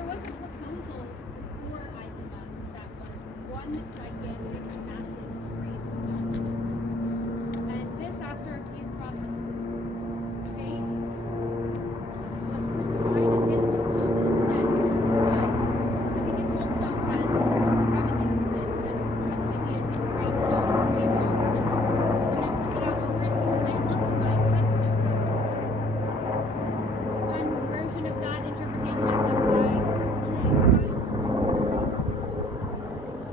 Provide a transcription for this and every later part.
there was a proposal before Eisenbach's that was one gigantic, massive gravestone. And this, after a few processes of debate, was decided this was chosen instead. But I think it also has reminiscences and ideas of gravestones and graveyards. Sometimes looking out over it, people say it looks like headstones. One version of that interpretation that I personally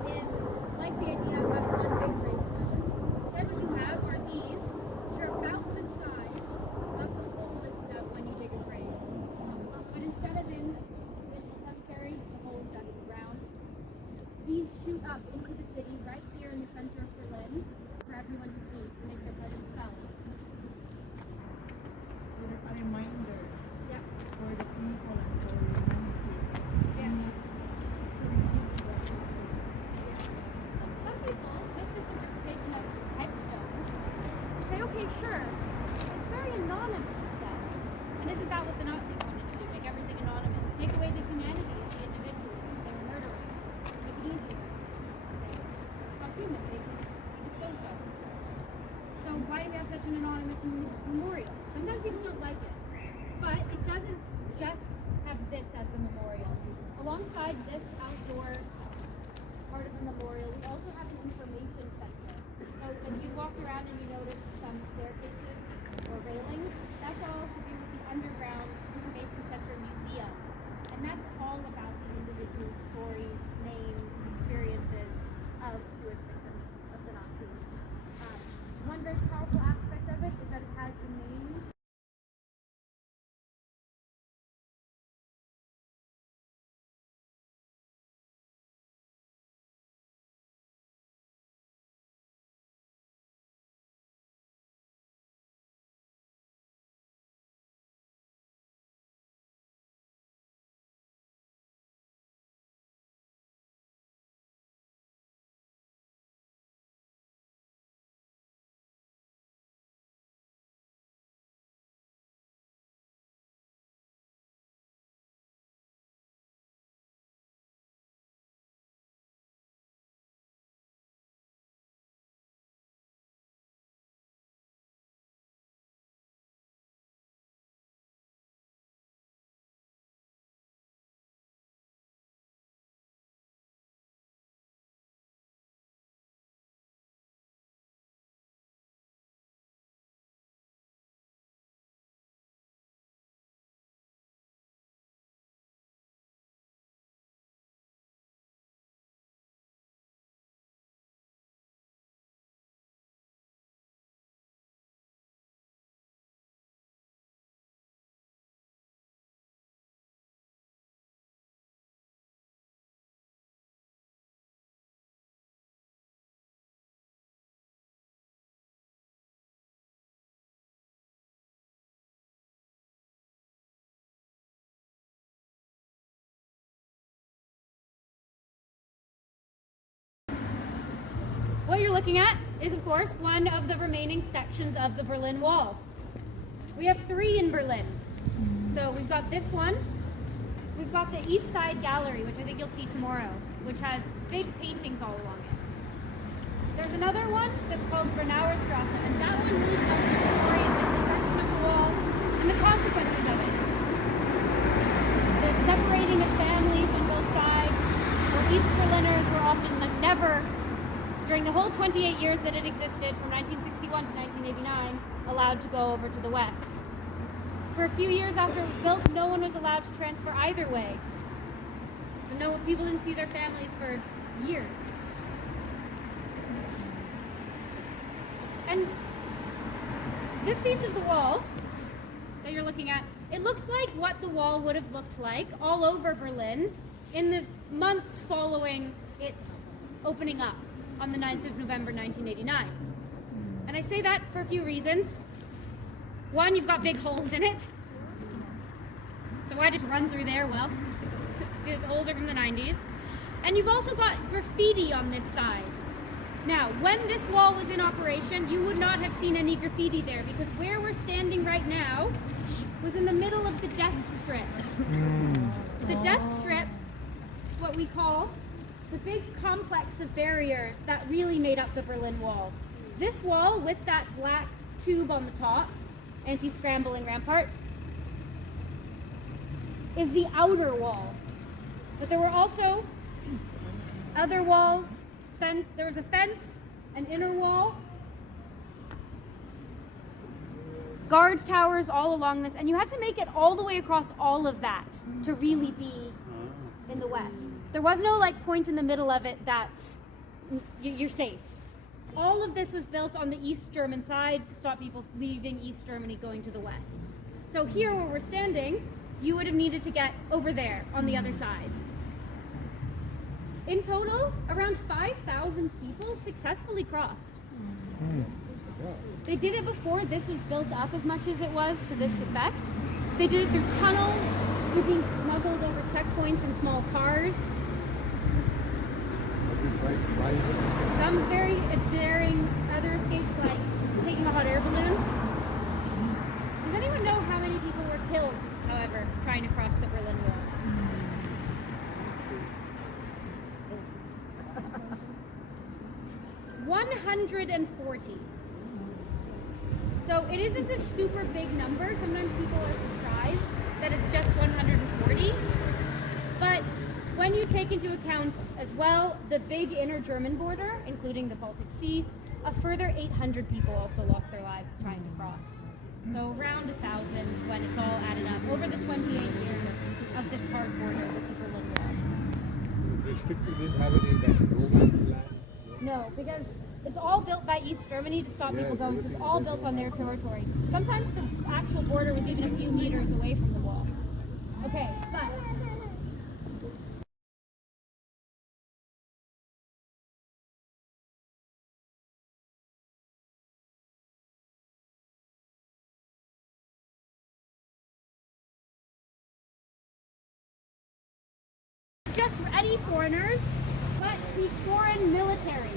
is like the idea of having one big gravestone. Instead, what you have are these, which are about the size of the hole that's dug when you dig a grave. But instead of in the traditional cemetery, the hole is dug in the ground. These shoot up into the city right here in the center of Berlin for everyone to see, to make their presence felt. A reminder Yep. for the people and for the young people. Yeah. To receive gratitude. So some people, with this interpretation of headstones, say, okay, sure, it's very anonymous then. And isn't that what the Nazis wanted to do? Make everything anonymous. Take away the humanity of the individuals they were murdering. Make it easier. Say, they're subhuman, they can be disposed of. So why do we have such an anonymous memorial? Sometimes people don't like it. But it doesn't just have this as the memorial. Alongside this outdoor part of the memorial, we also have an information center. So if you walk around and you notice some staircases or railings, that's all to do with the underground information center museum. And that's all about the individual stories, names, experiences of Jewish victims of the Nazis. One very powerful aspect of it is that it has the names. What you're looking at is, of course, one of the remaining sections of the Berlin Wall. We have 3 in Berlin. So we've got this one. We've got the East Side Gallery, which I think you'll see tomorrow, which has big paintings all along it. There's another one that's called Bernauer Strasse, and that one really tells the story of the construction of the wall and the consequences of it. The separating of families on both sides, where East Berliners were often never, during the whole 28 years that it existed, from 1961 to 1989, allowed to go over to the West. For a few years after it was built, no one was allowed to transfer either way. So people didn't see their families for years. And this piece of the wall that you're looking at, it looks like what the wall would have looked like all over Berlin in the months following its opening up on the 9th of November 1989. And I say that for a few reasons. One, you've got big holes in it. So why just run through there? Well, the holes are from the 90s. And you've also got graffiti on this side. Now, when this wall was in operation, you would not have seen any graffiti there, because where we're standing right now was in the middle of the death strip. The death strip, what we call the big complex of barriers that really made up the Berlin Wall. This wall with that black tube on the top, anti-scrambling rampart, is the outer wall. But there were also other walls. There was a fence, an inner wall, guard towers all along this, and you had to make it all the way across all of that to really be in the west. There was no like point in the middle of it that's you're safe. All of this was built on the East German side to stop people leaving East Germany going to the west. So here where we're standing, you would have needed to get over there on the other side. In total, around 5,000 people successfully crossed. They did it before this was built up as much as it was to this effect. They did it through tunnels, through being smuggled over checkpoints in small cars. Some very daring other escapes, like taking a hot air balloon. Does anyone know how many people were killed, however, trying to cross the Berlin Wall? 140. So it isn't a super big number. Sometimes people are surprised that it's just 140. But when you take into account as well the big inner German border, including the Baltic Sea, a further 800 people also lost their lives trying to cross. So around 1,000 when it's all added up over the 28 years of this hard border with the Berlin Wall. Restricted didn't have any that romance land. No, because it's all built by East Germany to stop people going, so it's all built on their territory. Sometimes the actual border was even a few meters away from the wall. Okay, but just for any foreigners, but the foreign militaries.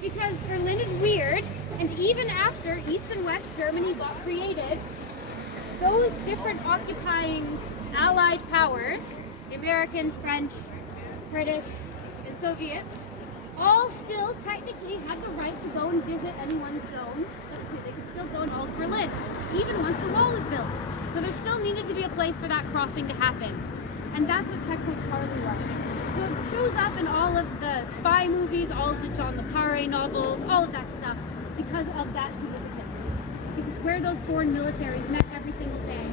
Because Berlin is weird, and even after East and West Germany got created, those different occupying allied powers, the American, French, British, and Soviets, all still technically had the right to go and visit anyone's zone. They could still go in all of Berlin, even once the wall was built. So there still needed to be a place for that crossing to happen. And that's what Checkpoint Charlie was. So it shows up in all of the spy movies, all of the John le Carré novels, all of that stuff, because of that significance. Because it's where those foreign militaries met every single day.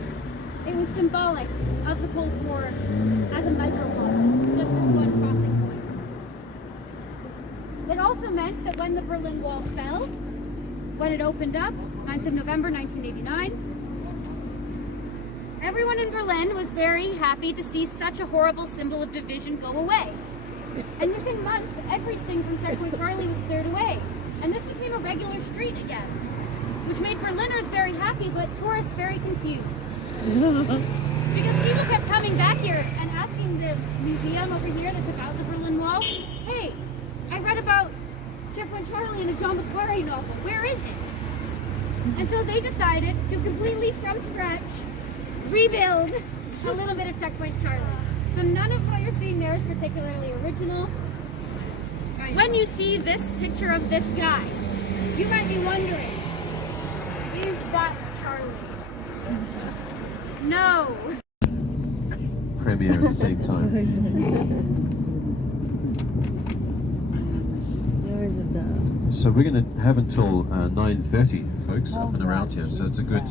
It was symbolic of the Cold War as a microcosm, just this one crossing point. It also meant that when the Berlin Wall fell, when it opened up, 9th of November 1989, everyone in Berlin was very happy to see such a horrible symbol of division go away. And within months, everything from Checkpoint Charlie was cleared away. And this became a regular street again, which made Berliners very happy, but tourists very confused. Because people kept coming back here and asking the museum over here that's about the Berlin Wall, hey, I read about Checkpoint Charlie in a John le Carré novel. Where is it? And so they decided to completely from scratch rebuild a little bit of Checkpoint Charlie. So none of what you're seeing there is particularly original. When you see this picture of this guy, you might be wondering, is that Charlie? No. Premiere at the same time. There's a dove. So we're going to have until 9:30, folks, up and around here. So it's a good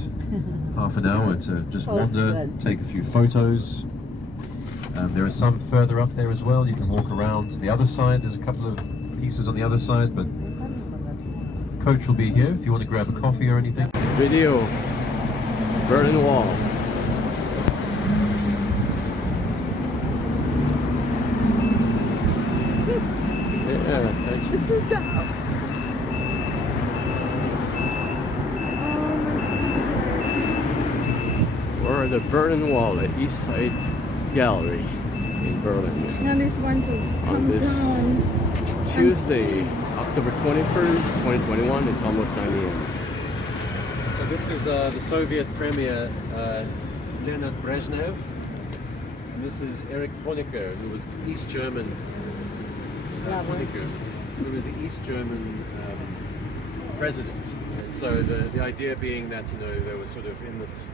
half an hour to just wander, take a few photos. There are some further up there as well. You can walk around to the other side. There's a couple of pieces on the other side, but coach will be here if you want to grab a coffee or anything. Video. Berlin Wall. Yeah, or the Berlin Wall, the East Side Gallery in Berlin. Now this one too. On this Tuesday, October 21st, 2021, it's almost 9 a.m. So this is the Soviet Premier Leonid Brezhnev, and this is Erich Honecker, who was the East German president. And so the idea being that they were sort of in this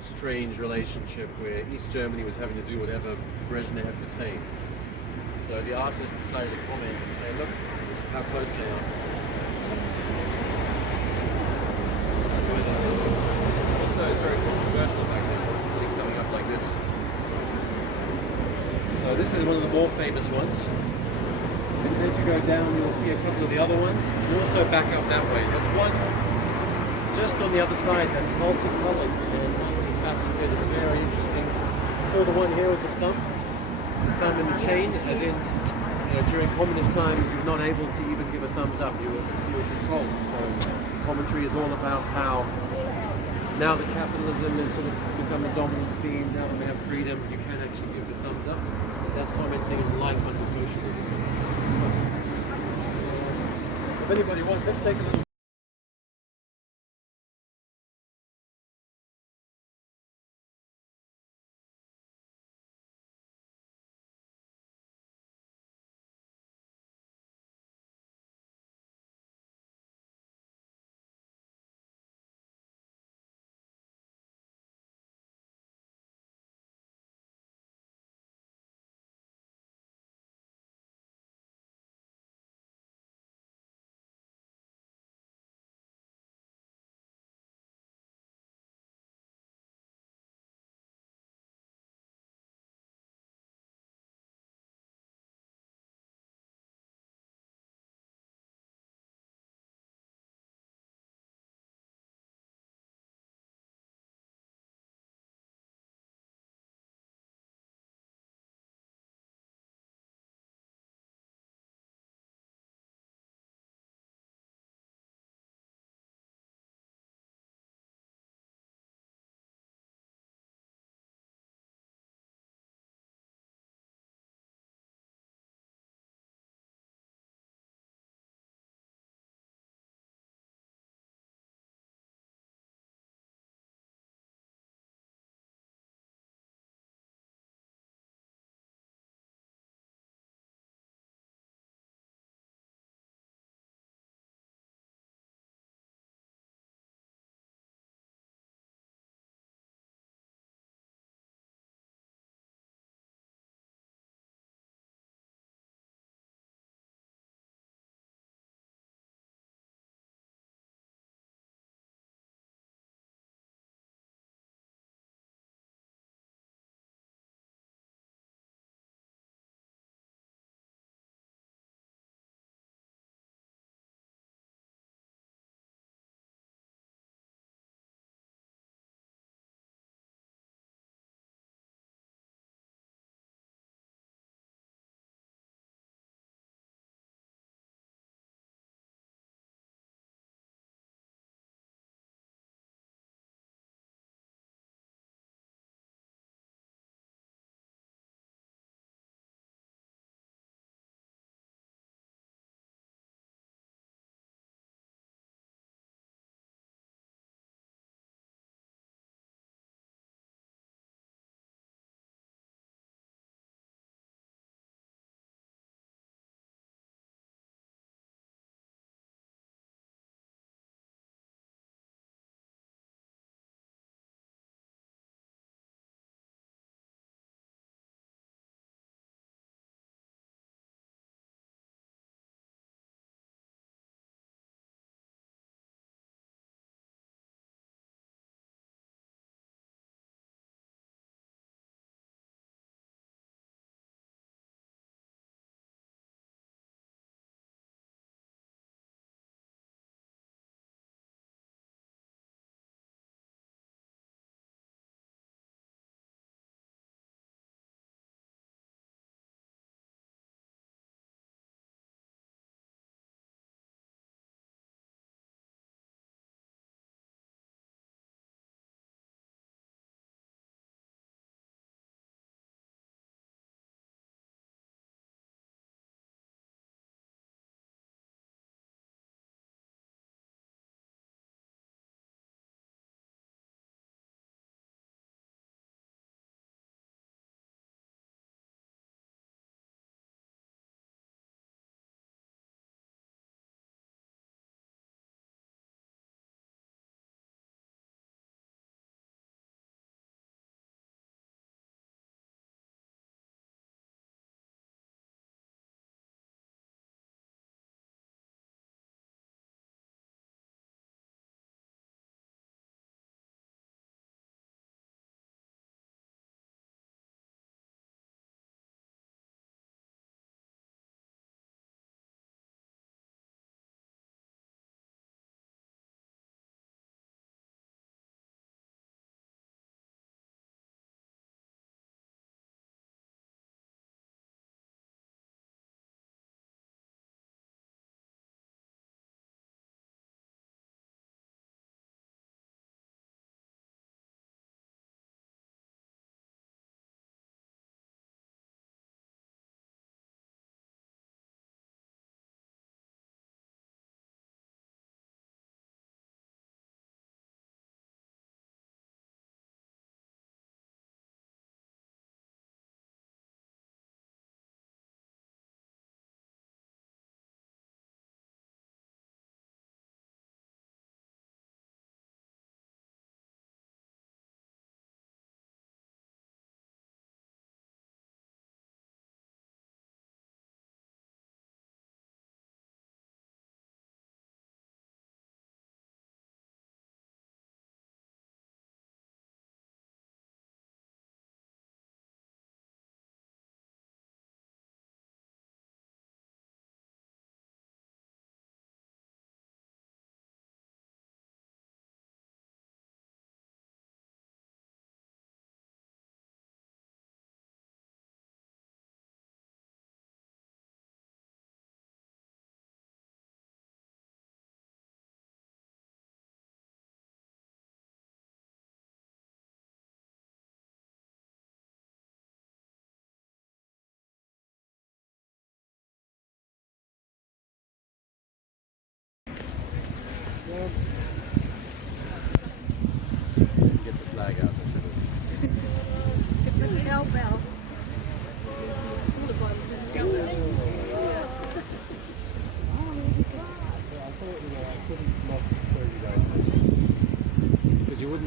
strange relationship where East Germany was having to do whatever Brezhnev was saying. So the artist decided to comment and say, look, this is how close they are. Also, it's very controversial back then, putting something up like this. So this is one of the more famous ones. And as you go down, you'll see a couple of the other ones. And also back up that way. There's one just on the other side that's multicolored and multifaceted. It's very interesting. You saw the one here with the thumb in the chain, as in during communist times you were not able to even give a thumbs up. You were controlled. So commentary is all about how now that capitalism has sort of become a dominant theme, now that we have freedom, you can actually give the thumbs up. That's commenting on life under socialism. If anybody wants, let's take a little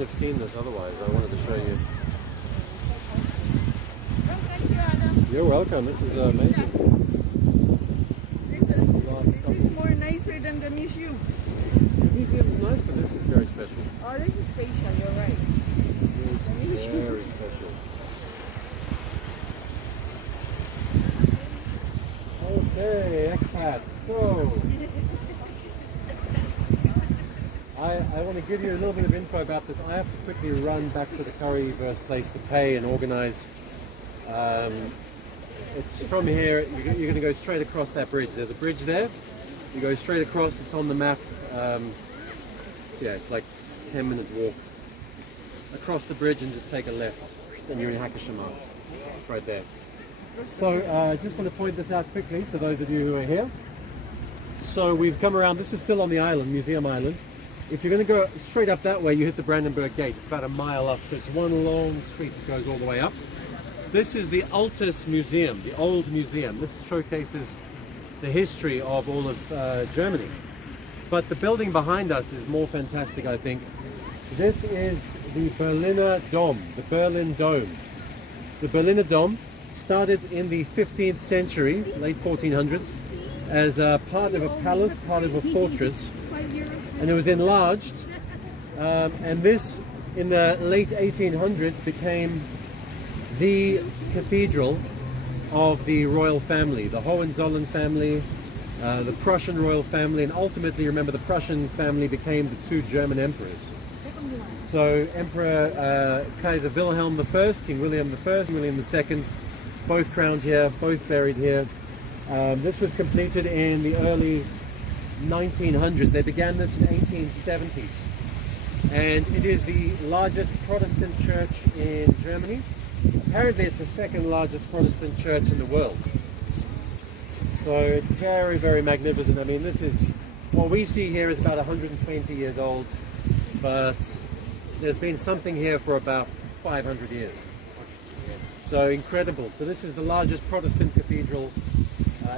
have seen this otherwise. I wanted to show you. Oh, thank you, Adam. You're welcome. This is amazing. This is more nicer than the museum. The museum's nice, but this is very special. Oh, this is special, you're right. This is very special. Okay, expat. So, I want to give you a little bit of info about this. I have to quickly run back to the curryverse place to pay and organize. It's from here, you're going to go straight across that bridge. There's a bridge there. You go straight across, it's on the map. Yeah, it's like a 10-minute walk. Across the bridge and just take a left. And you're in Hakkesheim, right there. So just want to point this out quickly to those of you who are here. So we've come around, this is still on the island, Museum Island. If you're going to go straight up that way, you hit the Brandenburg Gate. It's about a mile up, so it's one long street that goes all the way up. This is the Altes Museum, the old museum. This showcases the history of all of Germany. But the building behind us is more fantastic, I think. This is the Berliner Dom, the Berlin Dome. So the Berliner Dom started in the 15th century, late 1400s, as a part of a palace, part of a fortress, and it was enlarged. And this, in the late 1800s, became the cathedral of the royal family, the Hohenzollern family, the Prussian royal family, and ultimately, remember, the Prussian family became the two German emperors. So Emperor Kaiser Wilhelm I, King William I, William II, both crowned here, both buried here. This was completed in the early 1900s. They began this in 1870s. And it is the largest Protestant church in Germany. Apparently it's the second largest Protestant church in the world. So it's very, very magnificent. I mean, this is, what we see here is about 120 years old, but there's been something here for about 500 years. So incredible. So this is the largest Protestant cathedral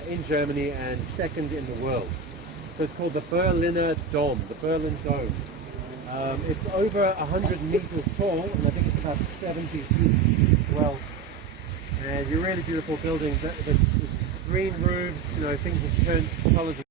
in Germany and second in the world. So it's called the Berliner Dom, the Berlin Dome. It's over 100 meters tall, and I think it's about 70 feet as well. And a really beautiful building. The green roofs, you know, things have turned colors.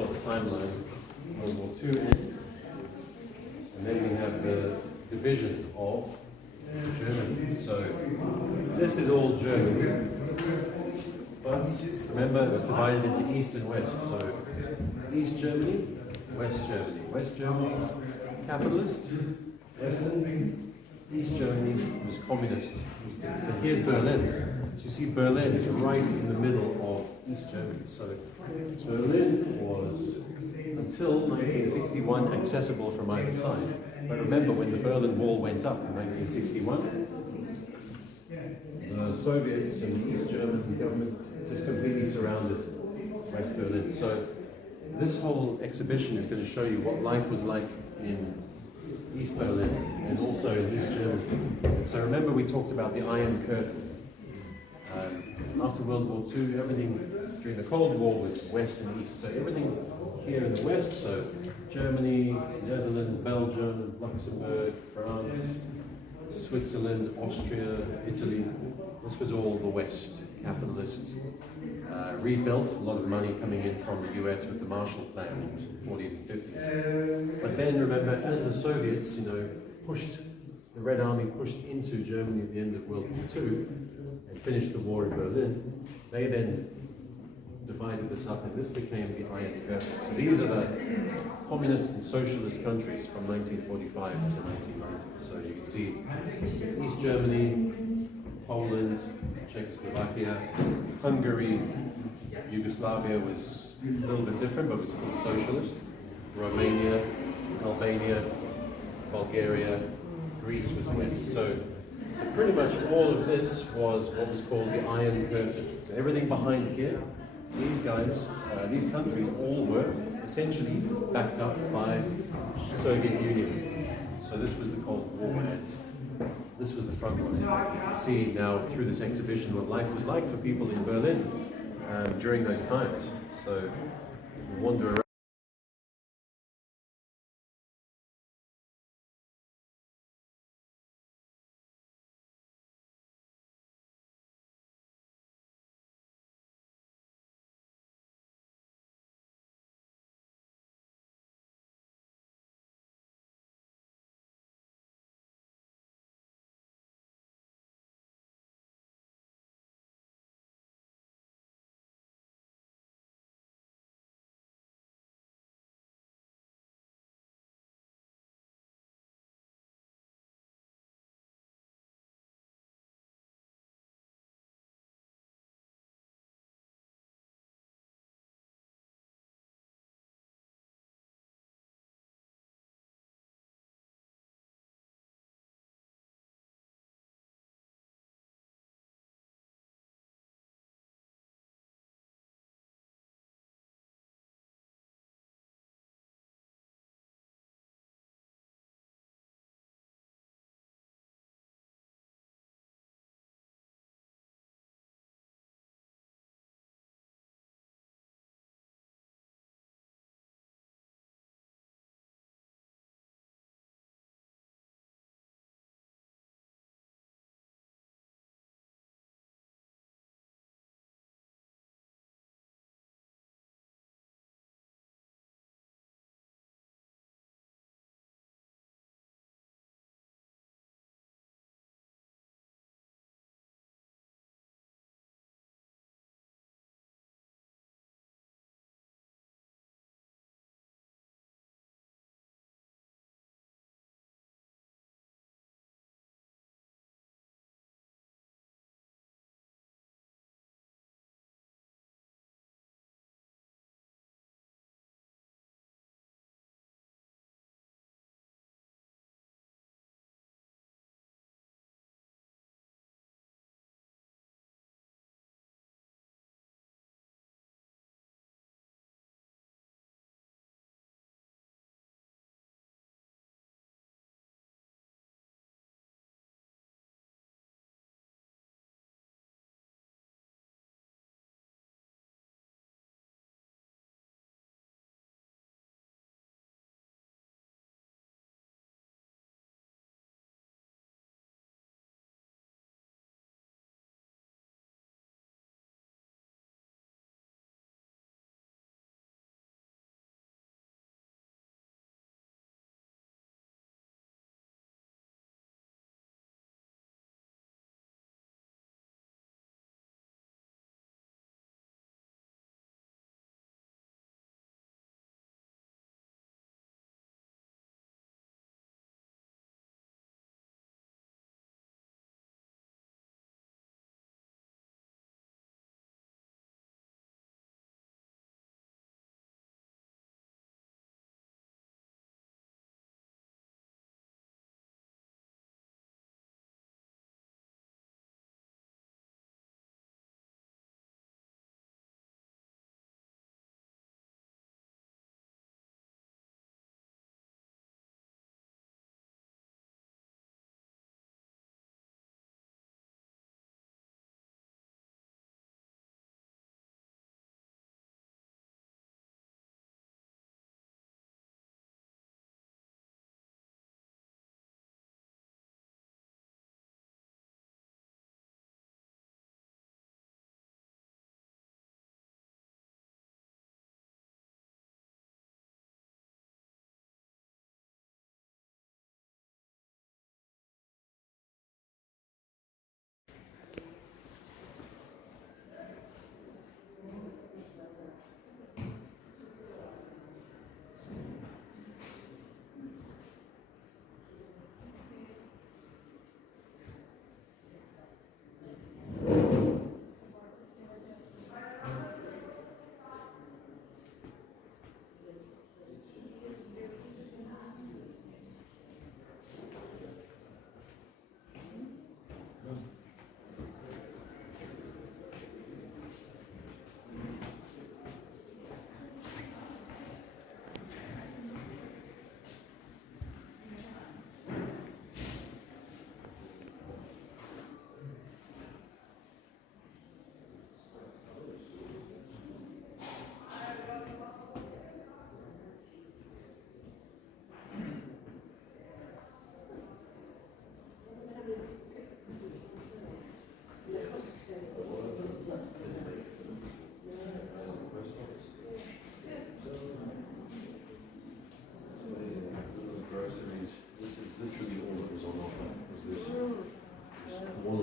The timeline, World War II ends, and then we have the division of Germany. So this is all Germany, but remember it was divided into East and West. So East Germany, West Germany. West Germany, capitalist, Western. East Germany was communist. And here's Berlin. So you see Berlin is right in the middle of East Germany. So Berlin was, until 1961, accessible from either side. But remember, when the Berlin Wall went up in 1961, the Soviets and the East German government just completely surrounded West Berlin. So this whole exhibition is going to show you what life was like in East Berlin and also in East Germany. So remember we talked about the Iron Curtain. After World War II, everything during the Cold War was West and East. So everything here in the West, so Germany, Netherlands, Belgium, Luxembourg, France, Switzerland, Austria, Italy, this was all the West, capitalist, rebuilt, a lot of money coming in from the US with the Marshall Plan in the 40s and 50s. But then remember, as the Soviets, pushed, the Red Army pushed into Germany at the end of World War II and finished the war in Berlin, they then divided this up and this became the Iron Curtain. So these are the communist and socialist countries from 1945 to 1990. So you can see East Germany, Poland, Czechoslovakia, Hungary, Yugoslavia was a little bit different but was still socialist, Romania, Albania, Bulgaria, Greece was West. So pretty much all of this was what was called the Iron Curtain. So everything behind here, these guys, these countries all were essentially backed up by the Soviet Union. So this was the Cold War and this was the front line. See now through this exhibition what life was like for people in Berlin during those times. So wander around.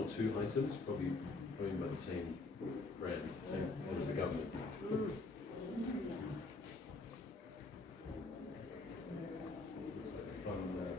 two items, probably owned by the same brand, same as the government. Looks like a fun bar,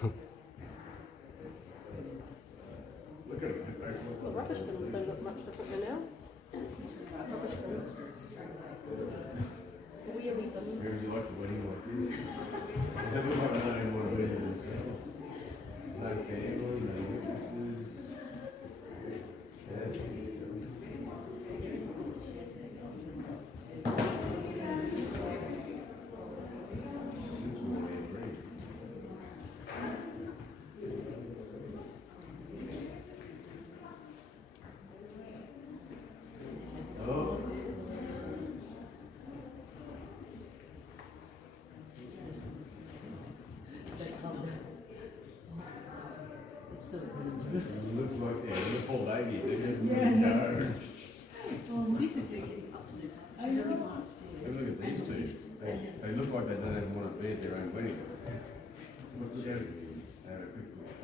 huh? Well, rubbish bins don't look much different than ours. Rubbish bins. Wheelie bins. Where would you like a wedding like this? Everyone knows what a wedding themselves. No family, no witnesses. Oh. It looks like they're a little lady. No. This is getting up to the very last Have a look at these two. They look like they don't even want to be at their own wedding. Look at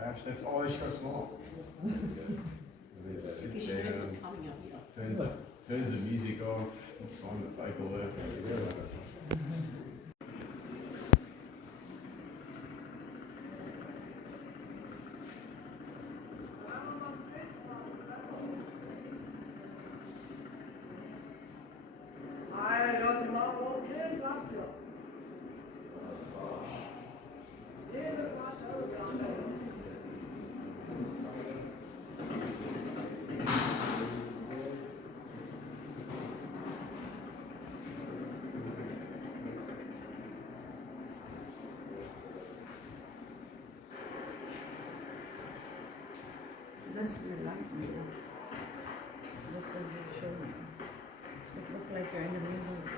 Ash, that's oh, she's got a smile. Sits down, turns the music off, sign the paperwork. That's the light now. That's what they show me. It looked like you're in the middle of it.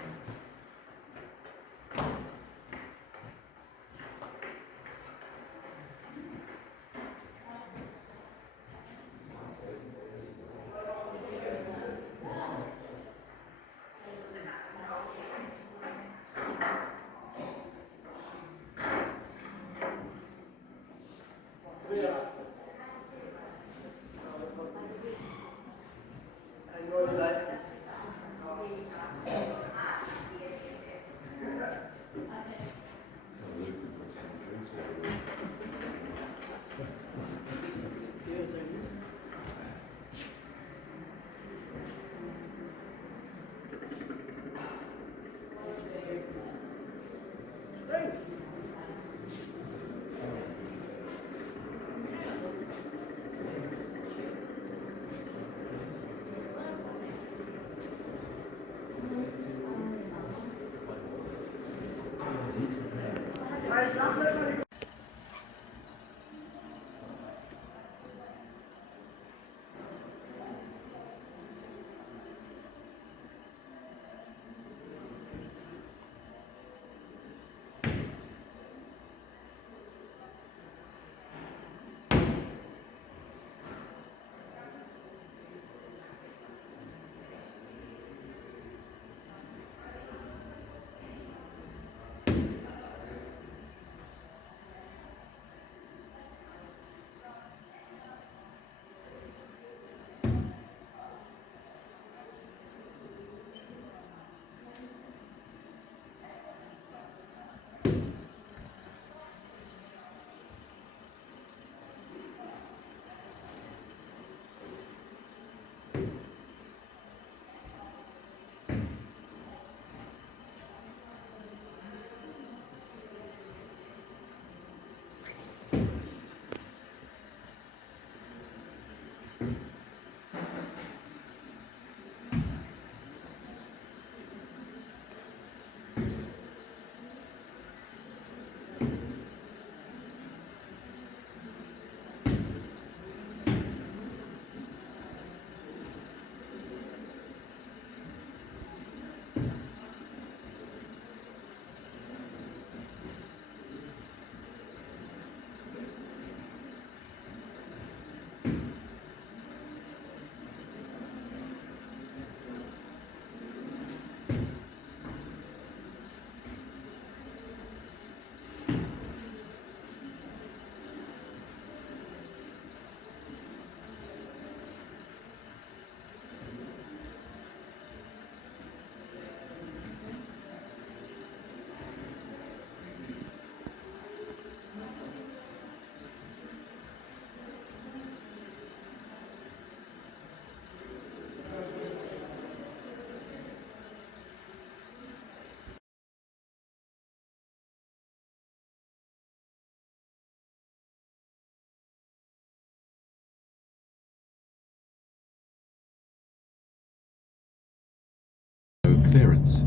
Clearance,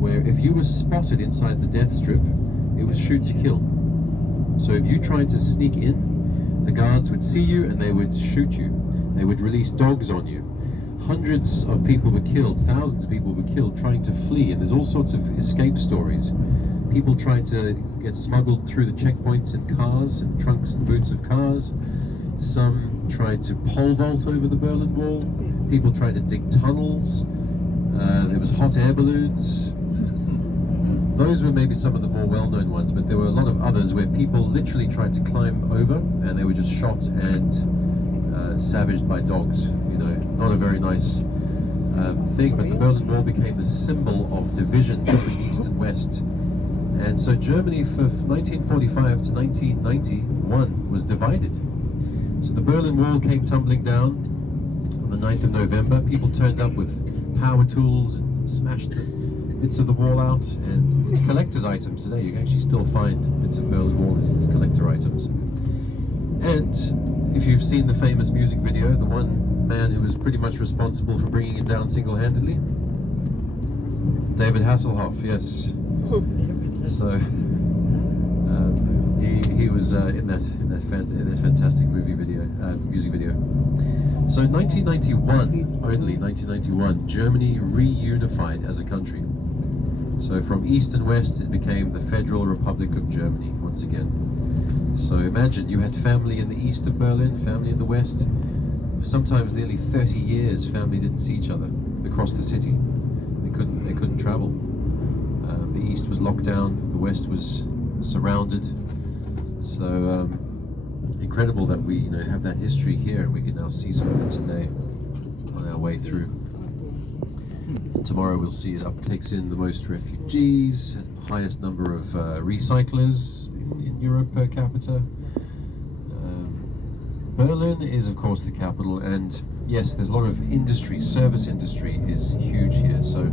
where if you were spotted inside the death strip, it was shoot to kill. So if you tried to sneak in, the guards would see you and they would shoot you. They would release dogs on you. Hundreds of people were killed, thousands of people were killed trying to flee, and there's all sorts of escape stories. People trying to get smuggled through the checkpoints in cars, in trunks and boots of cars. Some tried to pole vault over the Berlin Wall. People tried to dig tunnels. There was hot air balloons. Those were maybe some of the more well-known ones, but there were a lot of others where people literally tried to climb over and they were just shot and savaged by dogs. You know, not a very nice thing, but the Berlin Wall became the symbol of division between East and West. And so Germany from 1945 to 1991 was divided. So the Berlin Wall came tumbling down on the 9th of November. People turned up with power tools and smashed the bits of the wall out, and it's collector's items today. You can actually still find bits of Berlin Wall as collector items. And if you've seen the famous music video, the one man who was pretty much responsible for bringing it down single-handedly, David Hasselhoff, yes. So he was was in that fantastic movie video, music video. So 1991, only 1991, Germany reunified as a country. So from East and West, it became the Federal Republic of Germany once again. So imagine you had family in the east of Berlin, family in the west. For sometimes nearly 30 years, family didn't see each other across the city. They couldn't travel. The east was locked down, the west was surrounded. So incredible that we have that history here, and we can now see some of it today on our way through. Tomorrow we'll see it takes in the most refugees, highest number of recyclers in Europe per capita. Berlin is of course the capital, and yes, there's a lot of industry, service industry is huge here. So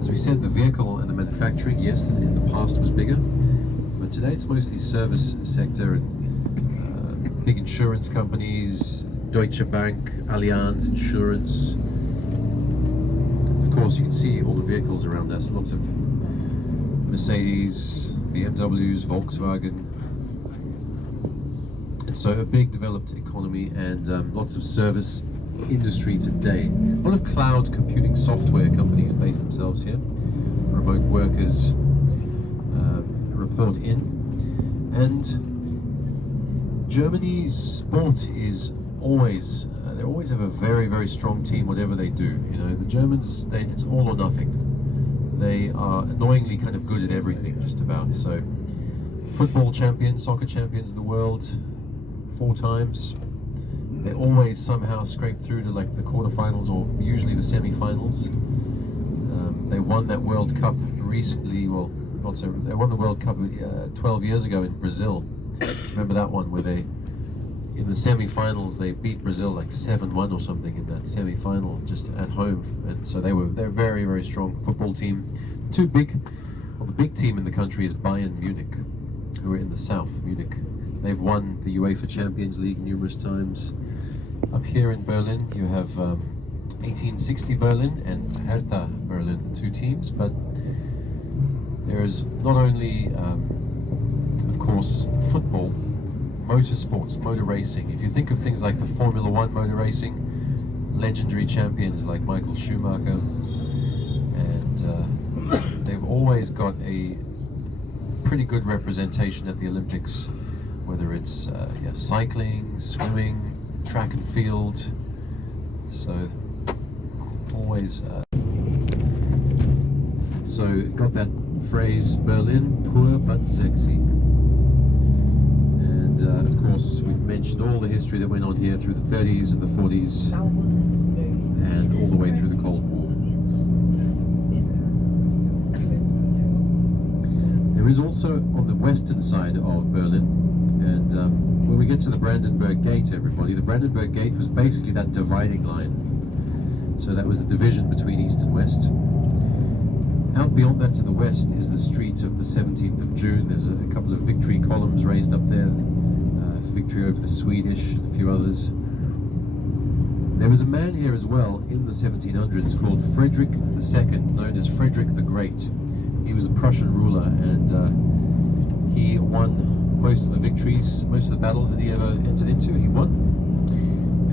as we said, the vehicle and the manufacturing, yes, in the past was bigger, but today it's mostly service sector and big insurance companies, Deutsche Bank, Allianz Insurance. Of course, you can see all the vehicles around us, lots of Mercedes, BMWs, Volkswagen. And so a big developed economy and lots of service industry today. A lot of cloud computing software companies base themselves here. Remote workers report in. And Germany's sport is always, they always have a very, very strong team, whatever they do. The Germans, it's all or nothing. They are annoyingly kind of good at everything, just about. So, football champions, soccer champions of the world, 4 times. They always somehow scrape through to like the quarterfinals or usually the semi-finals. They won that World Cup recently. Well, not so. They won the World Cup 12 years ago in Brazil. Remember that one where they, in the semi-finals, they beat Brazil like 7-1 or something in that semi-final just at home. And so they're a very, very strong football team. The big team in the country is Bayern Munich, who are in the south, Munich. They've won the UEFA Champions League numerous times. Up here in Berlin, you have 1860 Berlin and Hertha Berlin, 2 teams, but there's not only, of course, football, motorsports, motor racing. If you think of things like the Formula 1 motor racing, legendary champions like Michael Schumacher, and they've always got a pretty good representation at the Olympics, whether it's cycling, swimming, track and field. So always so got that phrase, Berlin, poor but sexy. And of course we've mentioned all the history that went on here through the 30s and the 40s and all the way through the Cold War. There is also on the western side of Berlin, and when we get to the Brandenburg Gate, everybody, the Brandenburg Gate was basically that dividing line. So that was the division between east and west. Out beyond that to the west is the street of the 17th of June. There's a couple of victory columns raised up there, victory over the Swedish and a few others. There was a man here as well in the 1700s called Frederick II, known as Frederick the Great. He was a Prussian ruler, and he won most of the victories, most of the battles that he ever entered into, he won.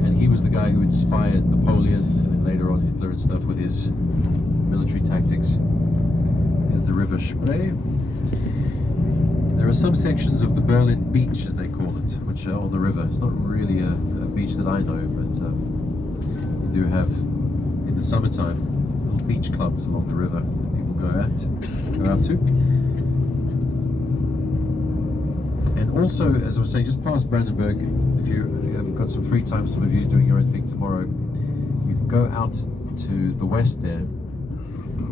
And he was the guy who inspired Napoleon and then later on Hitler and stuff with his military tactics. Here's the River Spree. There are some sections of the Berlin Beach, as they call it, which are on the river. It's not really a beach that I know, but you do have, in the summertime, little beach clubs along the river that people go out to. And also, as I was saying, just past Brandenburg, if you have got some free time, some of you doing your own thing tomorrow, you can go out to the west there,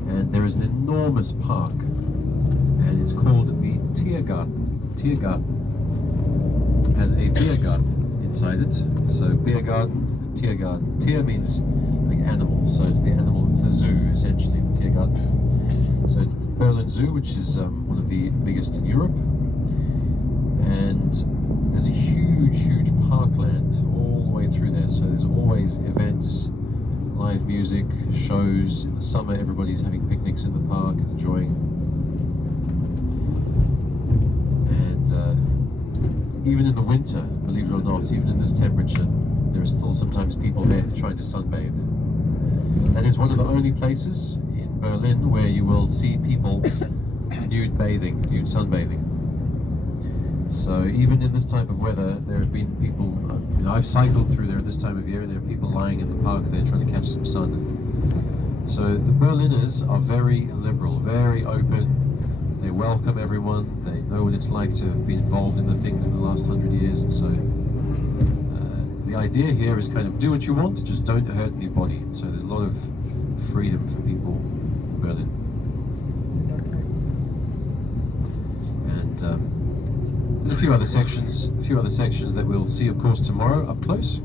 and there is an enormous park, and it's called the Tiergarten. Tiergarten has a beer garden inside it. So beer garden, Tiergarten. Tier means like animals, so it's the animal, it's the zoo essentially, the Tiergarten. So it's the Berlin Zoo, which is one of the biggest in Europe. And there's a huge parkland all the way through there. So there's always events, live music, shows. In the summer, everybody's having picnics in the park and enjoying. And even in the winter, believe it or not, even in this temperature, there are still sometimes people there trying to sunbathe. That is one of the only places in Berlin where you will see people nude bathing, nude sunbathing. So even in this type of weather, there have been people, you know, I've cycled through there at this time of year, and there are people lying in the park there trying to catch some sun. So the Berliners are very liberal, very open. They welcome everyone. They know what it's like to have been involved in the things in the last 100 years. And so the idea here is kind of do what you want, just don't hurt anybody. So there's a lot of freedom for people in Berlin. And there's a few other sections that we'll see, of course, tomorrow up close.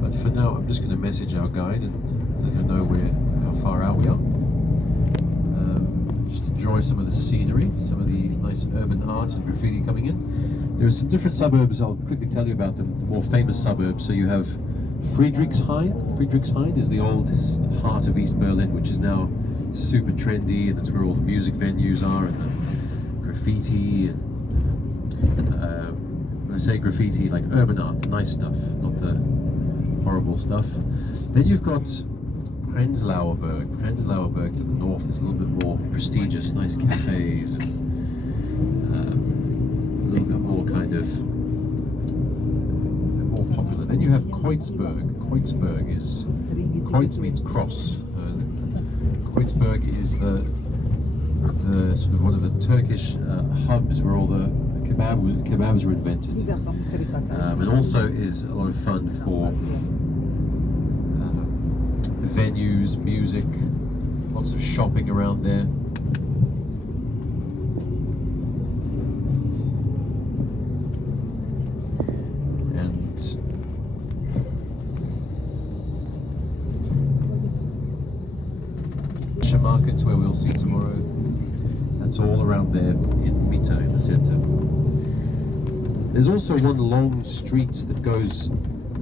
But for now, I'm just going to message our guide and let you know how far out we are. Just enjoy some of the scenery, some of the nice urban art and graffiti coming in. There are some different suburbs. I'll quickly tell you about them. The more famous suburbs. So you have Friedrichshain. Friedrichshain is the old heart of East Berlin, which is now super trendy, and that's where all the music venues are and the graffiti. And when I say graffiti, like urban art, nice stuff, not the horrible stuff. Then you've got Prenzlauer Berg. Prenzlauer Berg to the north is a little bit more prestigious, nice cafes, and a little bit more kind of more popular. Then you have Kreuzberg. Kreuz means cross. Kreuzberg is the sort of one of the Turkish hubs where all the kebabs were invented, and also is a lot of fun for venues, music, lots of shopping around there. And Market, where we'll see tomorrow, that's all around there in Mitte, in the center. There's also one long street that goes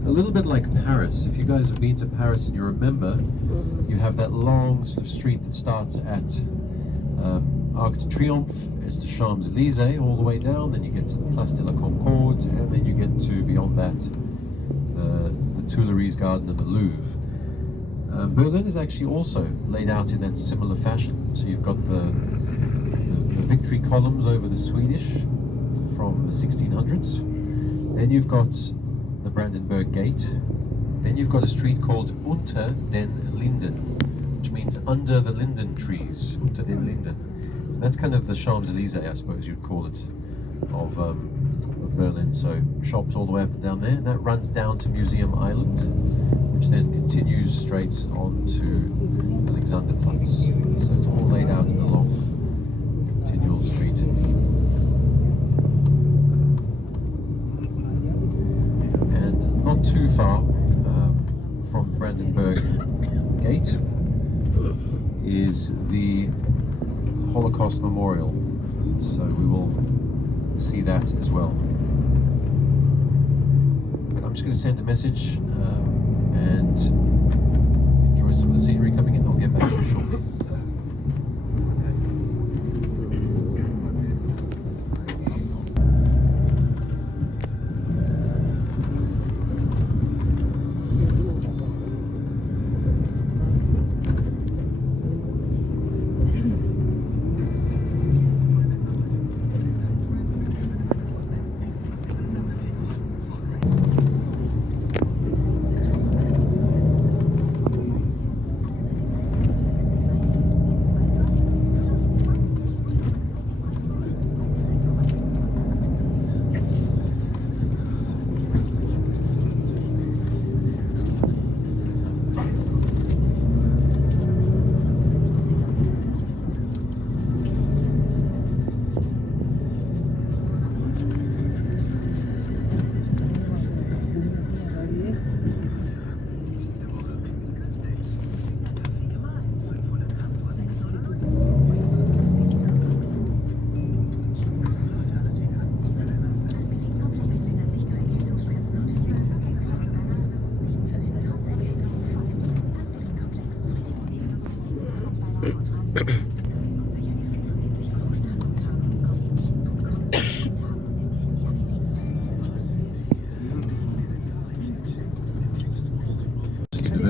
a little bit like Paris. If you guys have been to Paris and you remember, you have that long sort of street that starts at Arc de Triomphe. It's the Champs-Élysées all the way down, then you get to the Place de la Concorde, and then you get to, beyond that, the Tuileries Garden and the Louvre. Berlin is actually also laid out in that similar fashion. So you've got the victory columns over the Swedish from the 1600s. Then you've got the Brandenburg Gate. Then you've got a street called Unter den Linden, which means under the linden trees. Unter den Linden. That's kind of the Champs-Élysées, I suppose you'd call it, of Berlin. So shops all the way up and down there. And that runs down to Museum Island, which then continues straight on to Alexanderplatz. So it's all laid out in a long, continual street. And not too far from Brandenburg Gate is the Holocaust Memorial. So we will see that as well. But I'm just going to send a message and enjoy some of the scenery coming in. I'll get back to you shortly.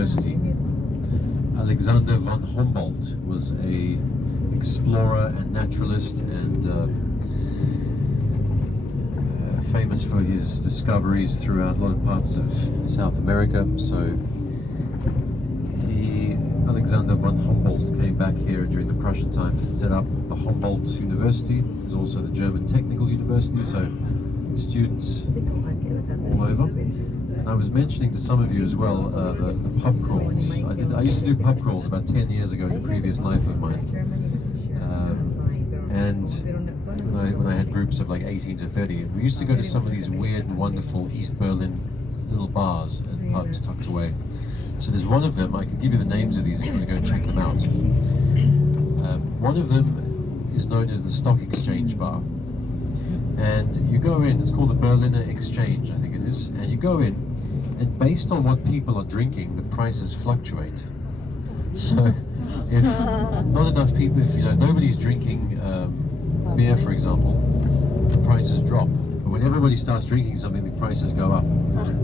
University. Alexander von Humboldt was a explorer and naturalist and famous for his discoveries throughout a lot of parts of South America. So Alexander von Humboldt came back here during the Prussian times and set up the Humboldt University. There's also the German Technical University, so students all over. And I was mentioning to some of you as well the pub crawls. I used to do pub crawls about 10 years ago in a previous life of mine. And when I had groups of like 18 to 30, we used to go to some of these weird and wonderful East Berlin little bars and pubs tucked away. So there's one of them, I can give you the names of these if you want to go and check them out. One of them is known as the Stock Exchange Bar. And you go in, it's called the Berliner Exchange, I think it is. And you go in, and based on what people are drinking, the prices fluctuate. So if not enough people, if nobody's drinking beer, for example, the prices drop. But when everybody starts drinking something, the prices go up.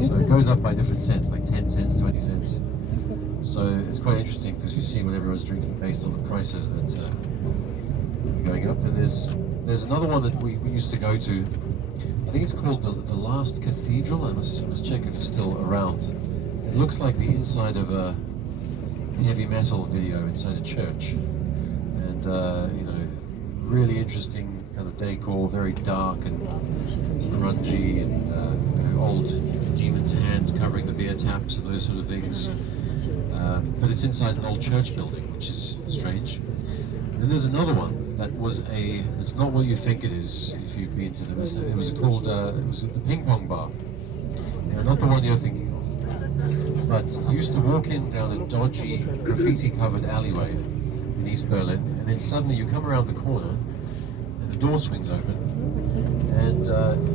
So it goes up by different cents, like 10 cents, 20 cents. So it's quite interesting because you see what everyone's drinking based on the prices that are going up. And there's another one that we used to go to. I think it's called the Last Cathedral. I must check if it's still around. It looks like the inside of a heavy metal video inside a church, and really interesting kind of decor, very dark and grungy, and old demon hands covering the beer taps and those sort of things. But it's inside an old church building, which is strange. And there's another one that was it's not what you think it is if you've been to them. It was called the ping pong bar. Not the one you're thinking of. But you used to walk in down a dodgy, graffiti-covered alleyway in East Berlin, and then suddenly you come around the corner, and the door swings open, and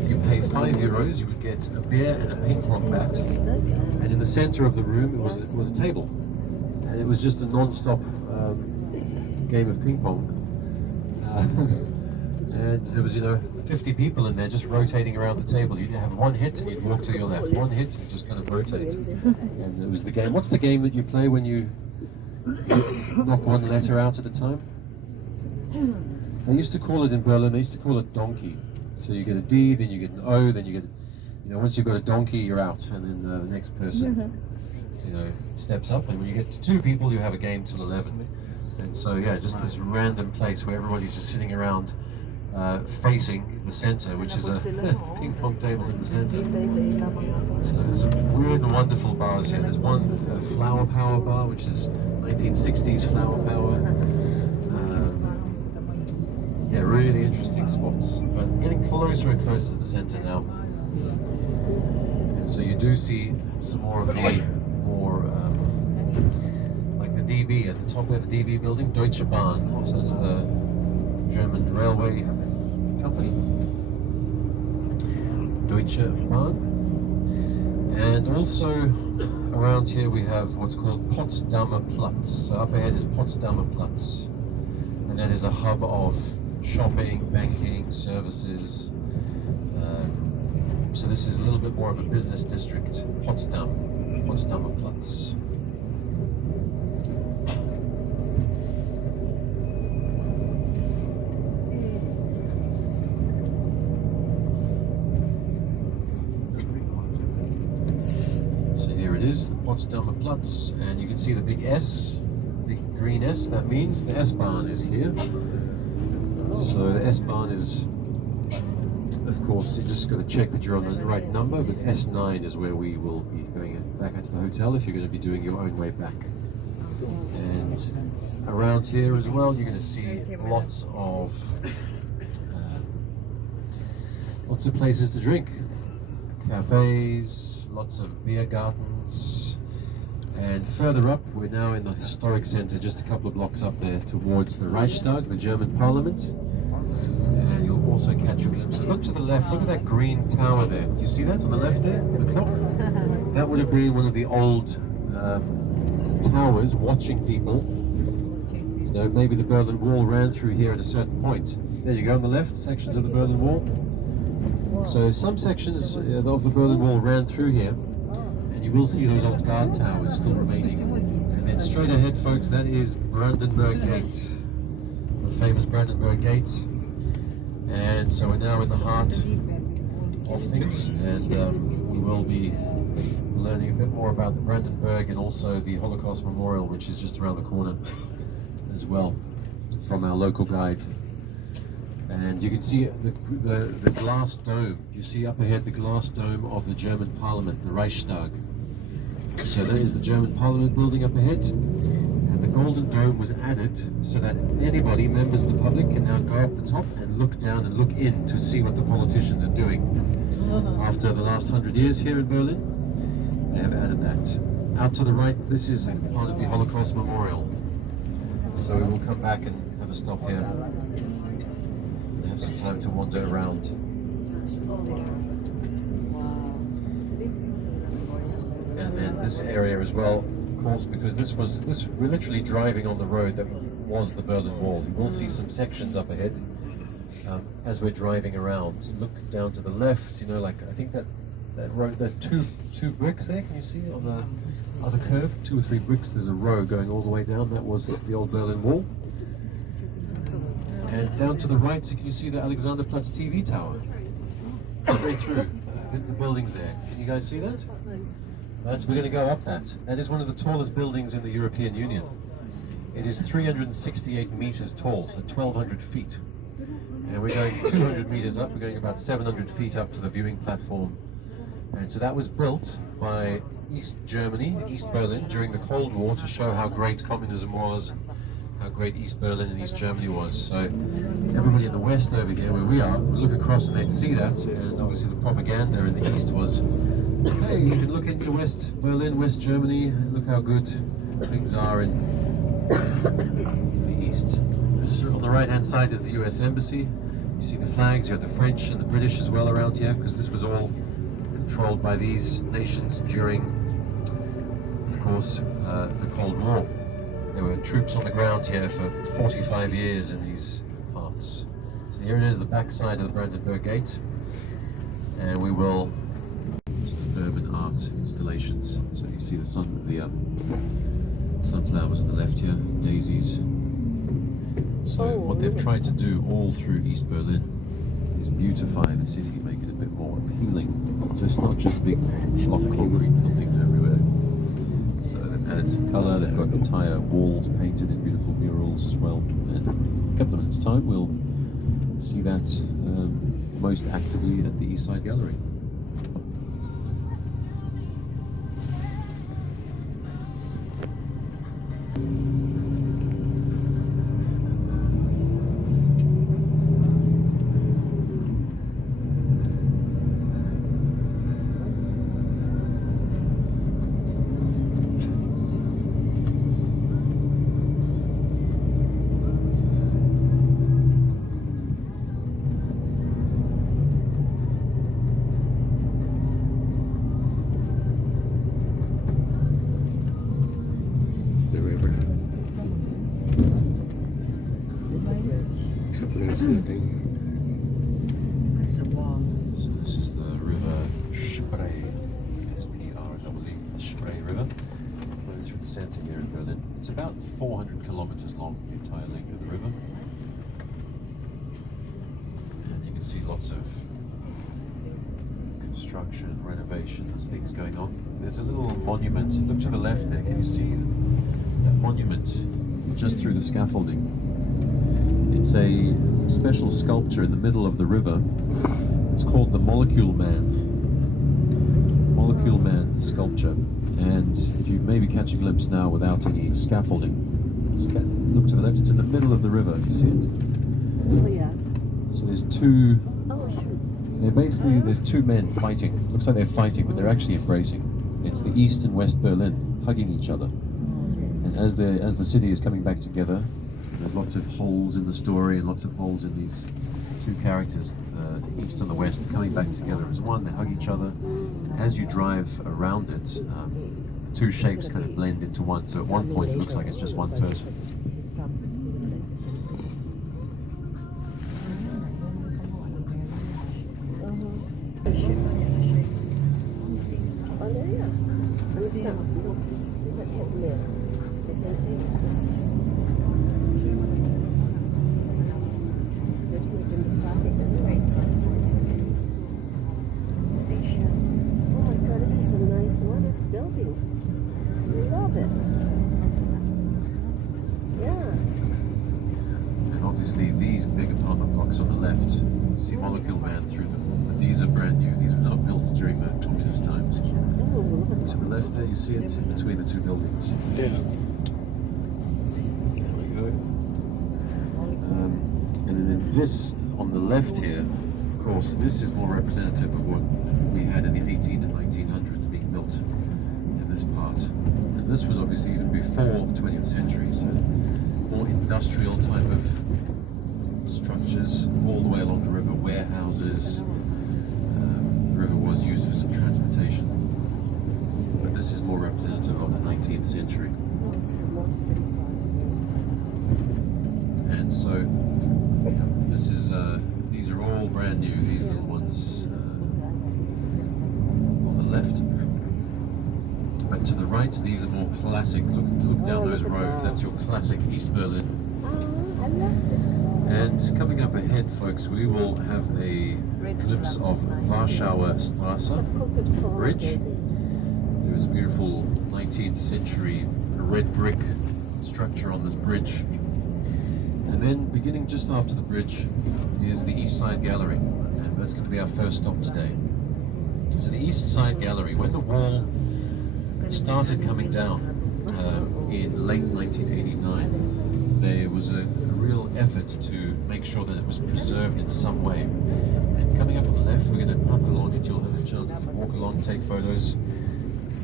you pay €5, you would get a beer and a ping pong bat, and in the center of the room it was a table, and it was just a non-stop game of ping pong. And there was 50 people in there just rotating around the table. You'd have one hit and you'd walk to your left, one hit and just kind of rotate. And it was the game. What's the game that you play when you knock one letter out at a time? They used to call it in Berlin, they used to call it donkey. So you get a D, then you get an O, then you get, once you've got a donkey, you're out, and then the next person, steps up. And when you get to 2 people, you have a game till 11. And so, yeah, just this random place where everybody's just sitting around, facing the center, which is a ping pong table in the center. So there's some weird and wonderful bars here. There's one Flower Power bar, which is 1960s Flower Power. Yeah, really interesting spots. But getting closer and closer to the center now. And so you do see some more of the like the DB at the top of the DB building, Deutsche Bahn. So it's the German railway company, Deutsche Bahn. And also around here we have what's called Potsdamer Platz. So up ahead is Potsdamer Platz, and that is a hub of shopping, banking, services. So this is a little bit more of a business district, Potsdamer Platz. Is the Potsdamer Platz, and you can see the big S, big green S. That means the S-Bahn is here. So the S-Bahn is, of course, you just got to check that you're on the right number, but S9 is where we will be going back into the hotel if you're going to be doing your own way back. And around here as well, you're going to see lots of places to drink, cafes, lots of beer gardens, and further up we're now in the historic center, just a couple of blocks up there towards the Reichstag, the German Parliament, and you'll also catch a glimpse. Look to the left, look at that green tower there. You see that on the left there, the clock? That would have been one of the old towers watching people. Maybe the Berlin Wall ran through here at a certain point. There you go on the left, sections of the Berlin Wall. So some sections of the Berlin Wall ran through here, and and you will see those old guard towers still remaining. And then straight ahead, folks, that is Brandenburg Gate, the famous Brandenburg Gate. And so we're now in the heart of things, and we will be learning a bit more about the Brandenburg and also the Holocaust Memorial, which is just around the corner as well, from our local guide. And you can see the glass dome. You see up ahead the glass dome of the German Parliament, the Reichstag. So there is the German Parliament building up ahead, and the golden dome was added so that anybody, members of the public, can now go up the top and look down and look in to see what the politicians are doing. After the last 100 years here in Berlin, they have added that. Out to the right, this is part of the Holocaust Memorial. So we will come back and have a stop here and have some time to wander around. And then this area as well, of course, because we're literally driving on the road that was the Berlin Wall. You will see some sections up ahead as we're driving around. Look down to the left, you know, like I think that road, there are two bricks there, can you see on the other curve? 2 or 3 bricks, there's a row going all the way down. That was the old Berlin Wall. And down to the right, can you see the Alexanderplatz TV tower? Straight through, the buildings there. Can you guys see that? We're going to go up that. That is one of the tallest buildings in the European Union. It is 368 meters tall, so 1,200 feet. And we're going 200 meters up, we're going about 700 feet up to the viewing platform. And so that was built by East Germany, East Berlin, during the Cold War to show how great communism was, how great East Berlin and East Germany was. So everybody in the West over here, where we are, would look across and they'd see that, and obviously the propaganda in the East was, hey, you can look into West Berlin, West Germany, and look how good things are in the East. On the right-hand side is the US Embassy. You see the flags, you have the French and the British as well around here, because this was all controlled by these nations during, of course, the Cold War. There were troops on the ground here for 45 years in these parts. So here it is, the back side of the Brandenburg Gate, and we will urban art installations. So you see the sunflowers on the left here, daisies. So what they've tried to do all through East Berlin is beautify the city, make it a bit more appealing. So it's not just big block concrete buildings everywhere. So they've added some colour, they've got entire walls painted in beautiful murals as well. And in a couple of minutes time we'll see that most actively at the East Side Gallery. The river. Except we're gonna see that thing. There's a wall. So this is the river Spree, S-P-R-E-E, Spree River, flowing through the center here in Berlin. It's about 400 kilometers long, the entire length of the river. And you can see lots of construction, renovations, things going on. There's a little monument. Look to the left there. Can you see that monument just through the scaffolding? It's a special sculpture in the middle of the river. It's called the Molecule Man. Molecule Man sculpture. And if you maybe catch a glimpse now without any scaffolding, look to the left. It's in the middle of the river. You see it? Oh yeah. So there's two. Oh shoot. There's two men fighting. Looks like they're fighting, but they're actually embracing. It's the East and West Berlin hugging each other. And as the city is coming back together, there's lots of holes in the story and lots of holes in these two characters, the East and the West, coming back together as one. They hug each other. And as you drive around it, the two shapes kind of blend into one. So at one point it looks like it's just one person. Oh, yeah. ça. C'est ça. There's like in the pocket, that's great. Oh my god, this is a nice one, this building. I love it. Yeah. And obviously these big apartment blocks on the left, you see Molecule Man through them. But these are brand new. These were not built during the communist times. To the left there, you see it in between the two buildings. Yeah. There we go. And then this on the left here, of course, this is more representative of what we had in the 18 and 1900s being built in this part. And this was obviously even before the 20th century, so more industrial type of structures all the way along the river, warehouses. The river was used for some transportation. But this is more representative of the 19th century. And so this is these are all brand new, these little ones on the left. But to the right, these are more classic. Look down those roads, that's your classic East Berlin. I love it. And coming up ahead, folks, we will have a glimpse of Warschauer Straße Bridge. There is a beautiful 19th century red brick structure on this bridge. And then beginning just after the bridge is the East Side Gallery. And that's going to be our first stop today. So the East Side Gallery, when the wall started coming down in late 1989, there was a real effort to make sure that it was preserved in some way. And coming up on the left, we're going to walk along it. You'll have a chance to walk along, take photos.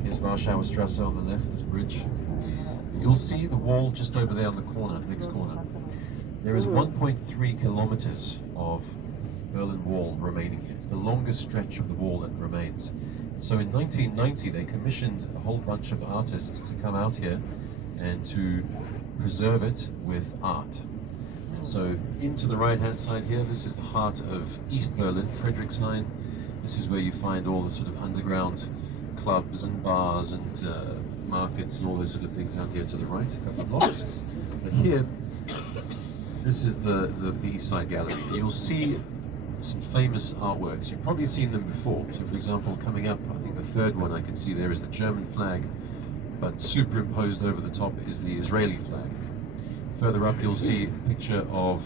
Here's Warschauer Straße on the left, this bridge. You'll see the wall just over there on the corner, next corner. There is 1.3 kilometers of Berlin Wall remaining here. It's the longest stretch of the wall that remains. So in 1990, they commissioned a whole bunch of artists to come out here and to preserve it with art. And so into the right-hand side here, this is the heart of East Berlin, Friedrichshain. This is where you find all the sort of underground clubs and bars and markets and all those sort of things out here to the right, a couple of blocks. But here, this is the East Side Gallery. You'll see some famous artworks. You've probably seen them before. So for example, coming up, I think the third one I can see there is the German flag, but superimposed over the top is the Israeli flag. Further up you'll see a picture of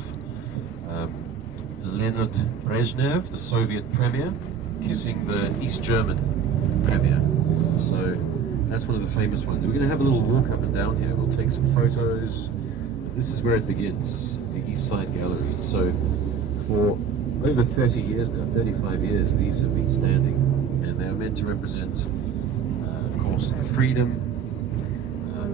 Leonid Brezhnev, the Soviet premier, kissing the East German premier. So that's one of the famous ones. We're going to have a little walk up and down here. We'll take some photos. This is where it begins, the East Side Gallery. So for over 30 years now, 35 years, these have been standing, and they are meant to represent, of course, the freedom,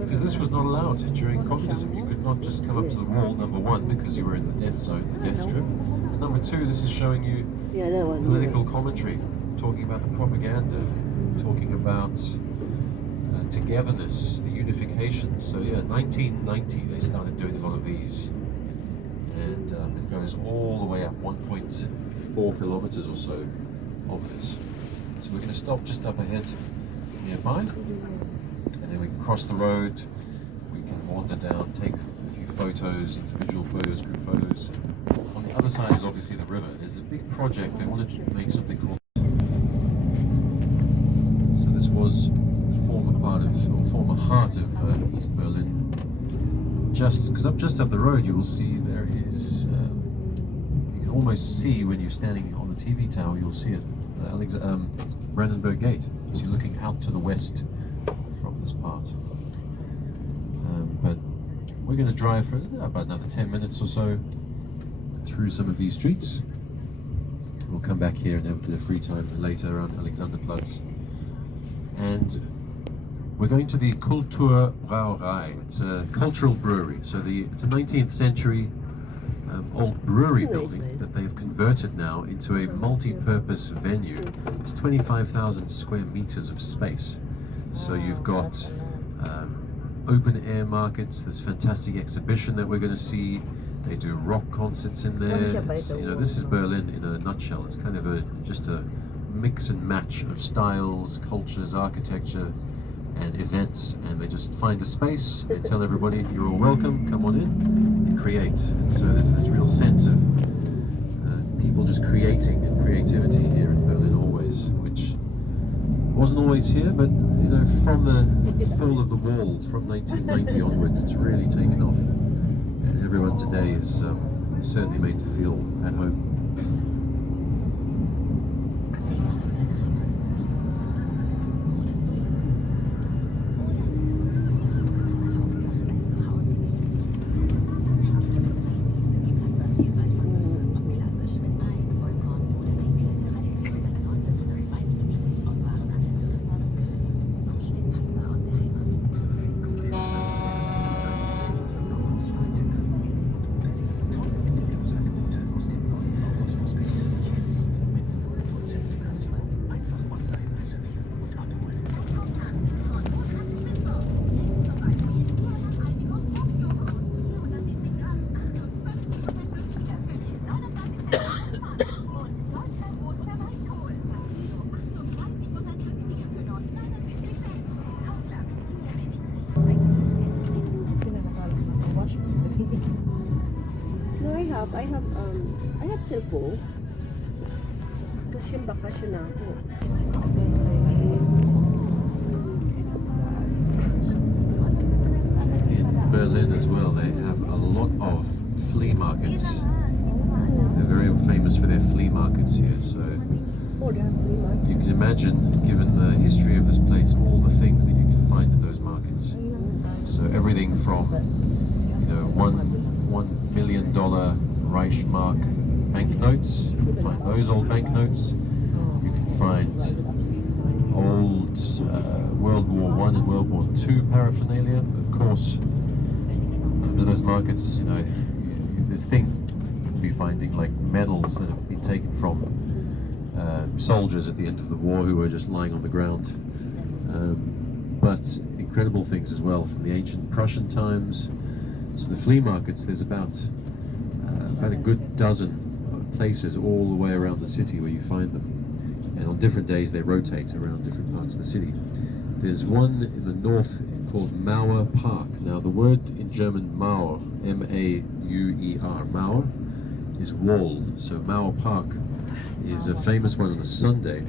because this was not allowed during communism. You could not just come up to the wall, number one, because you were in the death zone, the death strip, and number two, this is showing you political commentary, talking about the propaganda, talking about togetherness, the unification. So yeah, 1990 they started doing a lot of these, and it goes all the way up 1.4 kilometers or so of this. So we're going to stop just up ahead nearby, and then we can cross the road, we can wander down, take a few photos, individual photos, group photos. On the other side is obviously the river. There's a big project, they wanted to make something called, so this was former heart of East Berlin. Just up the road, you will see there is. You can almost see when you're standing on the TV tower. You'll see it, Brandenburg Gate. So you're looking out to the west from this part. But we're going to drive for about another 10 minutes or so through some of these streets. We'll come back here and have a bit of free time later around Alexanderplatz. And we're going to the Kulturbrauerei. It's a cultural brewery. So it's a 19th century old brewery building that they've converted now into a multi-purpose venue. It's 25,000 square meters of space. So you've got open air markets, this fantastic exhibition that we're going to see. They do rock concerts in there. It's, this is Berlin in a nutshell. It's kind of just a mix and match of styles, cultures, architecture, and events, and they just find a space, they tell everybody you're all welcome, come on in, and create. And so there's this real sense of people just creating and creativity here in Berlin always, which wasn't always here, but you know, from the fall of the wall from 1990 onwards, it's really taken off, and everyone today is certainly made to feel at home. No, I have cellphone. Bakasyon na ako. In Berlin as well, they have a lot of flea markets. They're very famous for their flea markets here, so you can imagine, given the history of this place, all the things that you can find in those markets. So everything from, you know, $1 million Reichsmark banknotes, you can find those old banknotes. You can find old World War I and World War II paraphernalia. Of course, under those markets, you know, this thing you can be finding like medals that have been taken from soldiers at the end of the war who were just lying on the ground. But incredible things as well from the ancient Prussian times. So the flea markets, there's about a good dozen places all the way around the city where you find them. And on different days they rotate around different parts of the city. There's one in the north called Mauer Park. Now the word in German Mauer, M-A-U-E-R, Mauer, is wall. So Mauer Park is a famous one on a Sunday.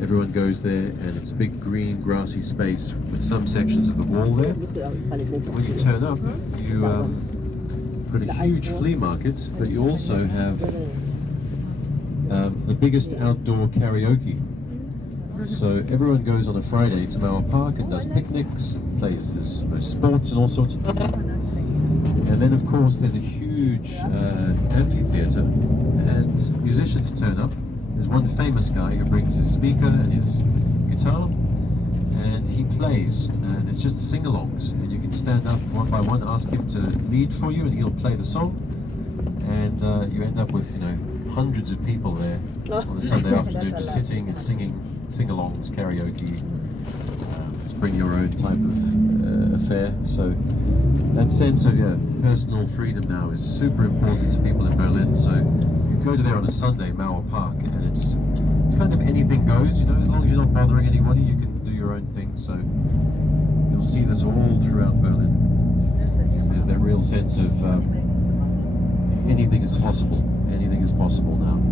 Everyone goes there and it's a big green grassy space with some sections of the wall there. When you turn up, you got a huge flea market, but you also have the biggest outdoor karaoke. So everyone goes on a Friday to Mauer Park and does picnics and plays sports and all sorts of things. And then of course there's a huge amphitheater and musicians turn up. There's one famous guy who brings his speaker and his guitar and he plays, and it's just sing-alongs, and you can stand up one by one, ask him to lead for you and he'll play the song, and you end up with, you know, hundreds of people there on a Sunday afternoon just sitting and singing sing-alongs, karaoke, just bring your own type of affair. So that sense of personal freedom now is super important to people in Berlin. So you go to there on a Sunday, Mauer Park, and it's kind of anything goes, you know, as long as you're not bothering anybody, you can do your own thing. So you'll see this all throughout Berlin. There's that real sense of anything is possible. Anything is possible now.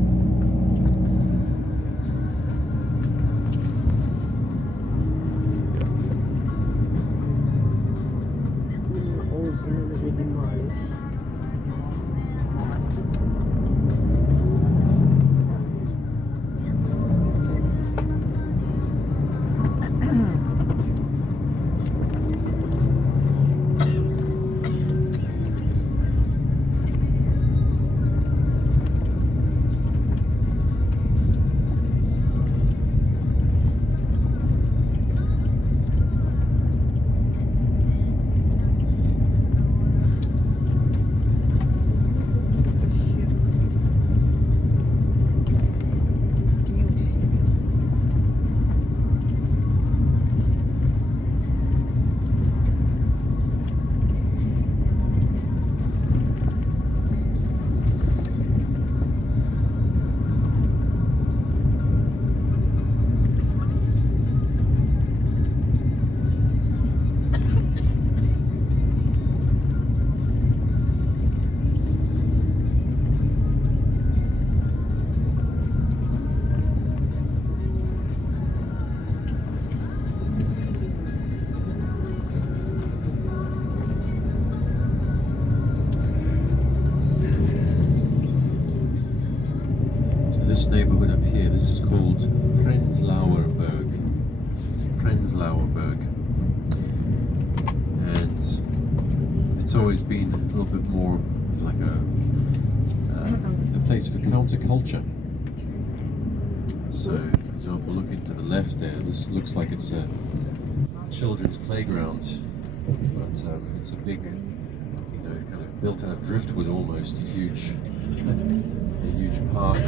neighborhood up here. This is called Prenzlauer Berg. And it's always been a little bit more like a place for counterculture. So, for example, looking to the left there, this looks like it's a children's playground, but it's a big, kind of built out of driftwood almost, a huge park.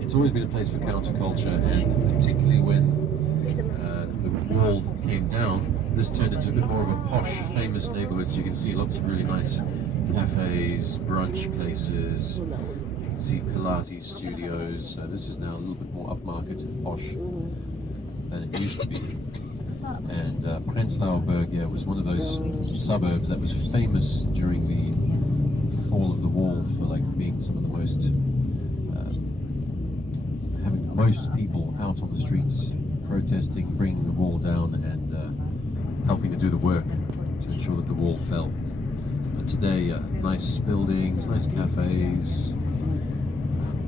It's always been a place for counterculture, and particularly when the wall came down, this turned into a bit more of a posh, famous neighborhood. So you can see lots of really nice cafes, brunch places. You can see Pilates studios. This is now a little bit more upmarket and posh than it used to be. And Prenzlauer Berg, was one of those suburbs that was famous during the fall of the wall for like being some of the most, having the most people out on the streets protesting, bringing the wall down, and helping to do the work to ensure that the wall fell. But today, nice buildings, nice cafes,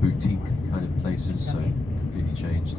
boutique kind of places, so completely changed.